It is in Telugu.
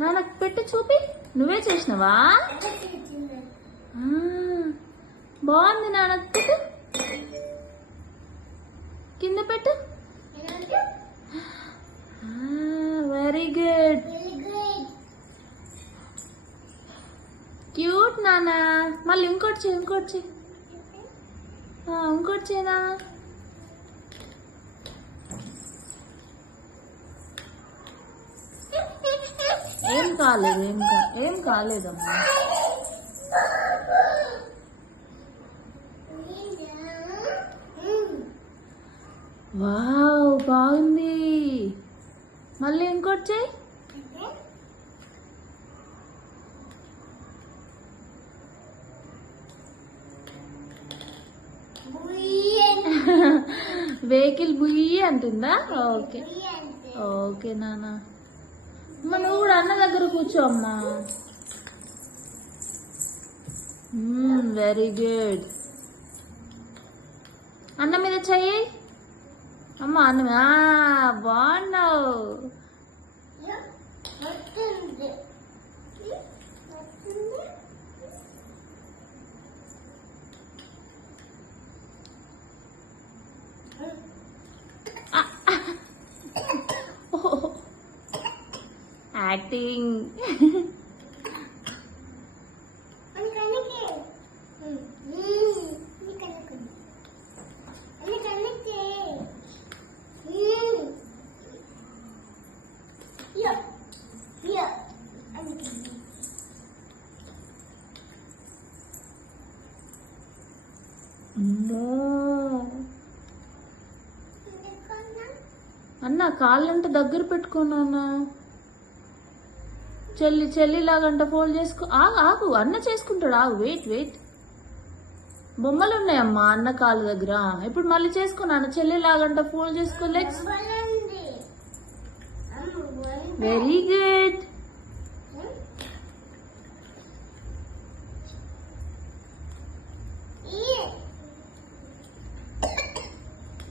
నాన్నకు పెట్టి చూపి. నువ్వే చేసినవా? బాగుంది. నాన్నకు పెట్టు, కింద పెట్టు. వెరీ గుడ్, క్యూట్ నాన్న. మళ్ళీ ఇంకోటి చేయి, ఇంకోటి చేయి, ఇంకోటి చేయనా. ఏం కాలేదు, ఏం కాలేదమ్మా. వావ్, బాగుంది. మళ్ళీ ఇంకోటి చేయి. వెహికల్ బుయ్యి అంటుందా? ఓకే ఓకే నాన్న. అమ్మ నువ్వు కూడా అన్న దగ్గర కూర్చో అమ్మా. Very good. అన్న మీద చెయ్యి అమ్మ. అన్న బాగున్నావు. యాక్టింగ్. అన్న కాళ్ళంటే దగ్గర పెట్టుకున్నాను. చెల్లిలాగంట ఫోల్డ్ చేసుకో. ఆగు అన్న చేసుకుంటాడు. ఆగు, వెయిట్. బొమ్మలు ఉన్నాయమ్మా అన్న కాళ్ళ దగ్గర. ఇప్పుడు మళ్ళీ చేసుకున్నాను. చెల్లిలాగంట ఫోల్డ్ చేసుకో లెగ్స్. Very good.